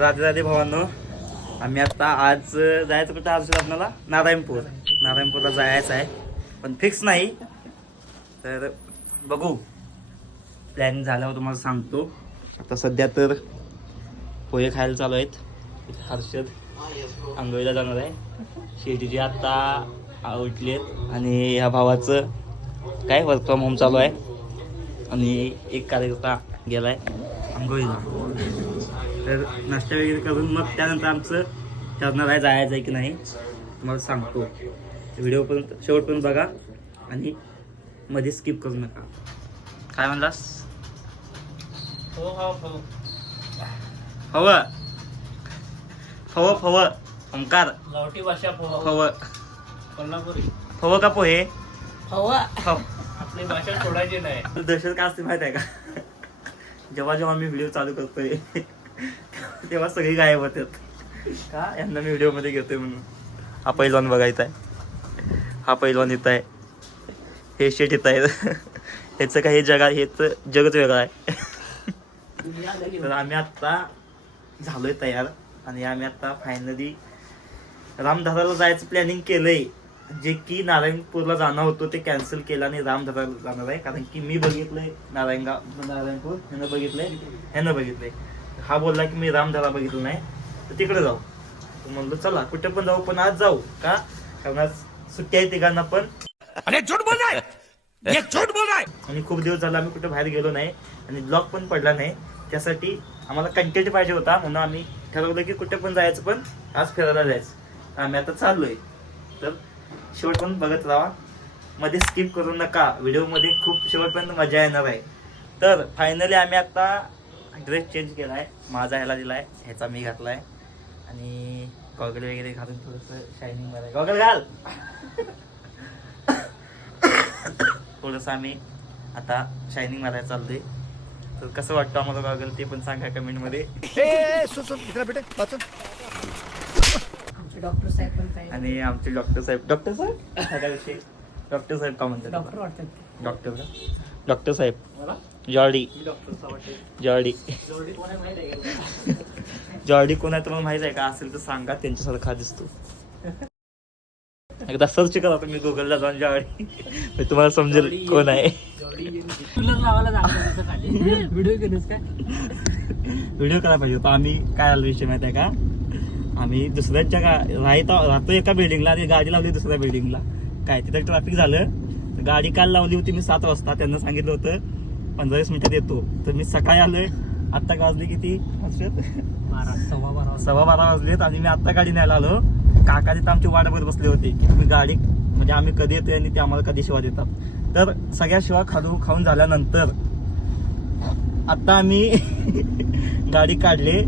राधे राधे भावांनो, आम्ही आता आज जायचं कुठं आज आपल्याला नारायणपूरला जायचं आहे, पण फिक्स नाही. तर बघू, प्लॅनिंग झाल्यावर तुम्हाला सांगतो. आता सध्या तर पोहे खायला चालू आहेत. हर्षद आंघोळीला जाणार आहे. शेतीची आत्ता उठली आहेत आणि ह्या भावाचं काय वर्क फ्रॉम होम चालू आहे आणि एक कार्यकर्ता गेला आहे आंघोळीला. तर नाश्ता वगैरे करून मग त्यानंतर आमचं ठरणार आहे जायचं आहे की नाही तुम्हाला सांगतो. व्हिडिओ पण शेवटपर्यंत बघा आणि मध्ये स्किप करू नका. काय म्हणलास? फव फव फव ओंकार गावठी भाषा फव कोल्हापुरी फव का पोहे फव फव. आपली भाषा सोडायची नाही. दहशत का असते माहिती आहे का? जेव्हा मी व्हिडिओ चालू करतोय तेव्हा सगळी गायब होतात का यांना मी व्हिडिओ मध्ये घेतोय म्हणून. हा पैलवान बघायचा आहे, हा पैलवान येत आहे, हे शेट येत आहे. ह्याचं काही हेच जगच वेगळं आहे. तर आम्ही आत्ता झालोय तयार आणि आम्ही आता फायनली रामधाराला जायचं प्लॅनिंग केलंय. जे की नारायणपूरला जाणार होतो ते कॅन्सल केलं आणि रामधाराला जाणार आहे. कारण की मी बघितलंय नारायणपूर, ह्यानं बघितलंय. हा बोलला की मी रामधारा बघितलं नाही तर तिकडे जाऊ. म्हणलं चला कुठे पण जाऊ, पण आज जाऊ का, कारण आज सुट्टी आहे तिघांना पण. आणि खूप दिवस झाला आम्ही कुठे बाहेर गेलो नाही आणि ब्लॉग पण पडला नाही. त्यासाठी आम्हाला कंटेंट पाहिजे होता म्हणून आम्ही ठरवलं की कुठे पण जायचं, पण आज फिरायला जायचं. आम्ही आता चाललोय. तर शेवट पण बघत राहा, मध्ये स्किप करू नका. व्हिडिओमध्ये खूप शेवटपर्यंत मजा येणार आहे. तर फायनली आम्ही आता ड्रेस चेंज केला आहे. माझा ह्याला दिला आहे, ह्याचा मी घातला आहे आणि गॉगल वगैरे घालून थोडंसं शायनिंग माराय. गॉगल घाल. थोडंसं आम्ही आता शायनिंग मारायला चाललोय. तर कसं वाटतं आम्हाला गॉगल ते पण सांगा कमेंटमध्ये. डॉक्टर साहेब पण काय आणि आमचे डॉक्टर साहेब का म्हणतात? डॉक्टर वाटतात. डॉक्टर साहेब जॉर्डी जॉर्डी कोण आहे तुम्हाला माहित आहे का? असेल तर सांगा, त्यांच्यासारखा दिसतो. एकदा सर्च करा तुम्ही गुगलला जाऊन जॉर्डी, तुम्हाला समजेल कोण आहे. व्हिडिओ करायला पाहिजे होता. आम्ही काय आलो विषय माहित आहे का? आम्ही दुसऱ्याच्या राहतो एका बिल्डिंगला आणि गाडी लावली दुसऱ्या बिल्डिंगला. काय तिथं ट्रॅफिक झालं, गाडी काल लावली होती मी 7 वाजता. त्यांना सांगितलं होतं 15-20 मिनिटात येतो. तर मी सकाळी आलोय. आत्ता वाजले किती? 12:15 वाजलेत आणि मी आत्ता गाडी न्यायला आलो. काका तिथं आमची वाट बघत बसले होते की तुम्ही गाडी म्हणजे आम्ही कधी येतोय आणि ते आम्हाला कधी शिवा देतात. तर सगळ्या शिवा खाऊन झाल्यानंतर आता आम्ही गाडी काढले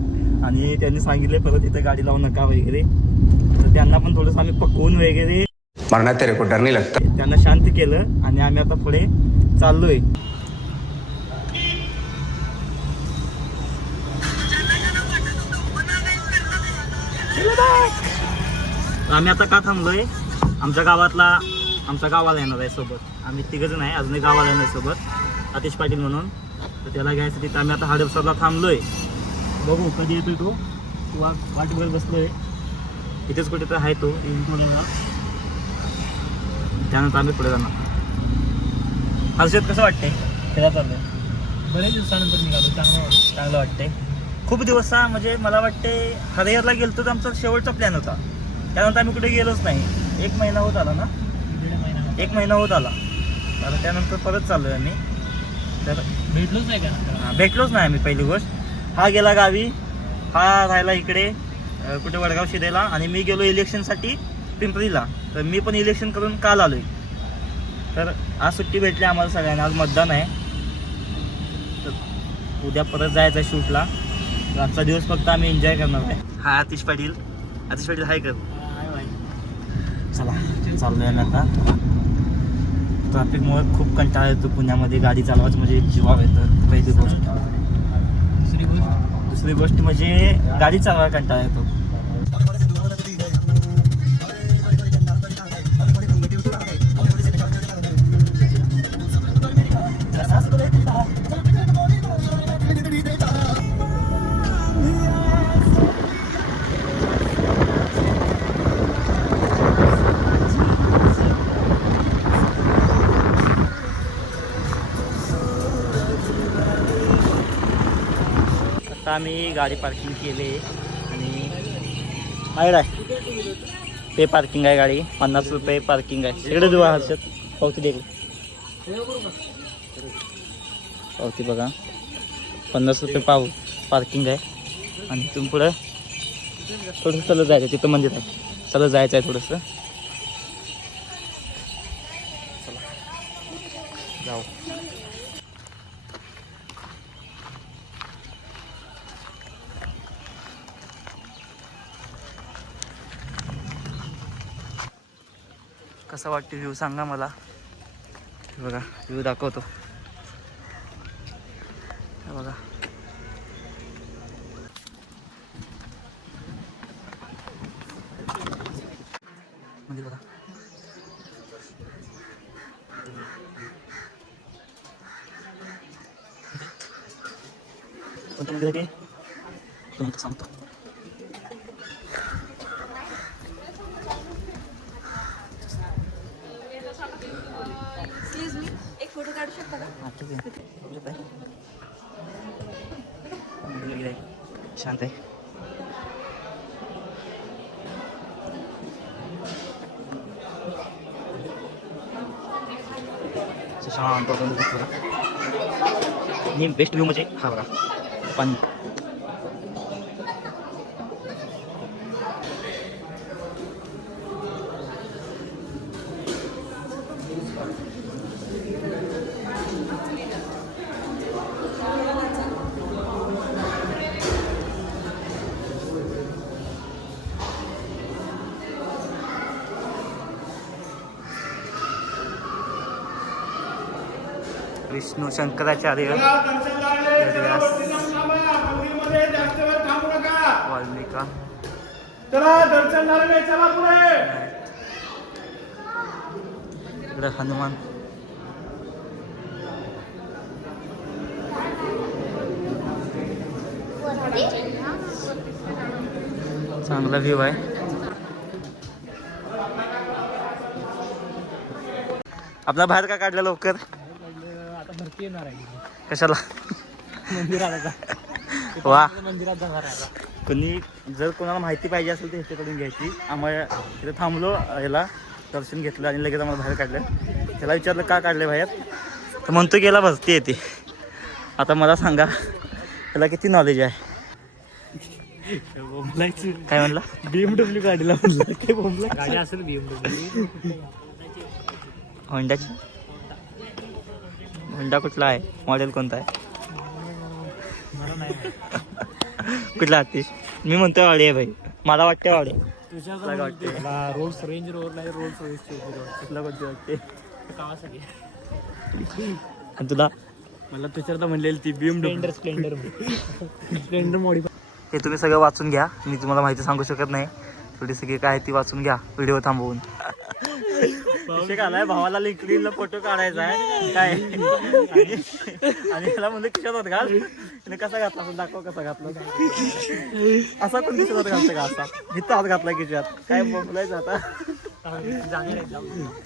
आणि त्यांनी सांगितले परत इथे गाडी लावू नका वगैरे. तर त्यांना पण थोडंसं आम्ही पकवून वगैरे तेरे को डर नहीं लगता. त्यांना शांत केलं आणि आम्ही आता पुढे चाललोय. आम्ही आता का थांबलोय? आमच्या गावाला येणार आहे सोबत. आम्ही तिघजण आहे, अजून गावाला येणार सोबत, आतिश पाटील म्हणून. तर त्याला घ्यायचं तिथं आम्ही आता हडपसरला थांबलोय. बघू कधी येतोय तो. वाट बघत बसलोय. इथेच कुठे तर आहे तो. त्यानंतर आम्ही पुढे जाणार. हर्षद कसं वाटतंय? फिरायला चाललंय. बरेच दिवसानंतर निघालो. चांगलं वाटतंय. खूप दिवस म्हणजे मला वाटते हरिहरला गेलो तर आमचा शेवटचा प्लॅन होता. त्यानंतर आम्ही कुठे गेलोच नाही. 1 महिना होत आला ना? 1 महिना होत आला. तर त्यानंतर परत चाललोय आम्ही. तर भेटलोच नाही का? भेटलोच नाही आम्ही. पहिली गोष्ट, हा गेला गावी, हा राहिला इकडे कुठे वडगाव शिदेला आणि मी गेलो इलेक्शनसाठी पिंपरीला. तर मी पण इलेक्शन करून काल आलोय. तर आज सुट्टी भेटली आम्हाला सगळ्यांना. आज मतदान आहे. तर उद्या परत जायचं आहे शूटला. आजचा दिवस फक्त आम्ही एन्जॉय करणार आहे. हा आतिश पाटील हाय कर. चला चाललोय आम्ही आता. ट्रॅफिकमुळे खूप कंटाळा येतो पुण्यामध्ये. गाडी चालवायचं म्हणजे जीवावर येतं पहिली गोष्ट. दुसरी गोष्ट म्हणजे गाडी चालवायला कंटाळा येतो. आता आम्ही गाडी पार्किंग केली आणि माहीत आहे पे पार्किंग आहे गाडी 50 रुपये पार्किंग आहे इकडे देऊ हर्षद पावती दे पावती बघा 50 रुपये पार्किंग आहे आणि इथून पुढं थोडंसं चालत जायचं तिथं मंदिर आहे चालत जायचं आहे थोडंसं चला जाऊ कसा वाटते व्ह्यू सांगा मला हे बघा व्ह्यू दाखवतो हे बघा म्हणजे बघा कोणतं मंदिर आहे ते तुम्हाला सांगतो एक फोटो काढू शकता का? हा ठीक आहे मंदिर आहे शांत आहे शांत आणि बेस्ट व्ह्यू म्हणजे हा बघा पाणी विष्णू शंकराचार्य वेदव्यास वाल्मिका इकडे हनुमान चांगला व्ह्यू आहे आपला बाहेर का काढला लवकर आता भरती येणार आहे कशाला मंदिरात आता वा मंदिरात जाणार आहे आता. कोणी जर कोणाला माहिती पाहिजे असेल तर ह्याच्याकडून घ्यायची आम्हाला तिथे थांबलो याला दर्शन घेतलं आणि लगेच आम्हाला बाहेर काढलं त्याला विचारलं का काढले बाहेर तर म्हणतो गेला भरती येते आता मला सांगा त्याला किती नॉलेज आहे काय म्हणला BMW गाडीला म्हणलं ते बोंबला गाडी असेल BMW होंडाची होंडा कुठला आहे मॉडेल कोणता आहे मला नाही कुठला आतिश मी म्हणतोय वाडी आहे भाई मला वाटते वाडी तुझ्या वाटते रोल्स रेंज रोवर नाही रोल्स रोयसची कुठला कोणती वाटते कावासाठी आणि तुला मला तुझ्या म्हणलेली ती BMW स्प्लेंडर मॉडिफाय हे तुम्ही सगळं वाचून घ्या मी तुम्हाला माहिती सांगू शकत नाही थोडी सगळी काय ती वाचून घ्या व्हिडिओ थांबवून विषय काढलाय भावाला लिंकडीनला फोटो काढायचा आहे काय आणि त्याला म्हणजे खिशात होत घाल त्याने कसा घातला आपण दाखव कसा घातला असा कोण खिशात घालतं का असा इथं हात घातला खिशात काय बोलायचं आता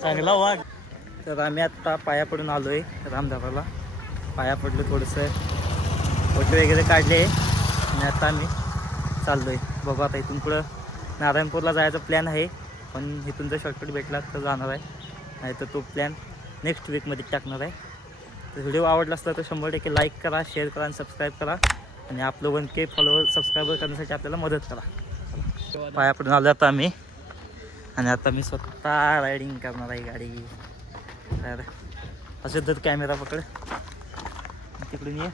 चांगला वाघ तर आम्ही आता पाया पडून आलोय रामधाबाला पाया पडलो थोडंसं फोटो वगैरे काढले आणि आता आम्ही चाललोय बघू आता इथून पुढं नारायणपूरला जायचा प्लॅन आहे पण इथून जर शॉर्टकट भेटला तर जाणार आहे नाही तर तो प्लॅन नेक्स्ट वीकमध्ये टाकणार आहे तर व्हिडिओ आवडला असला तर 100% लाईक करा शेअर करा आणि सबस्क्राईब करा आणि आपलं 1K फॉलोअर सबस्क्राईबर करण्यासाठी आपल्याला मदत करा पाया पडून आलो आता आम्ही आणि आता मी स्वतः रायडिंग करणार आहे गाडी तर असं जर कॅमेरा पकड तिकडून ये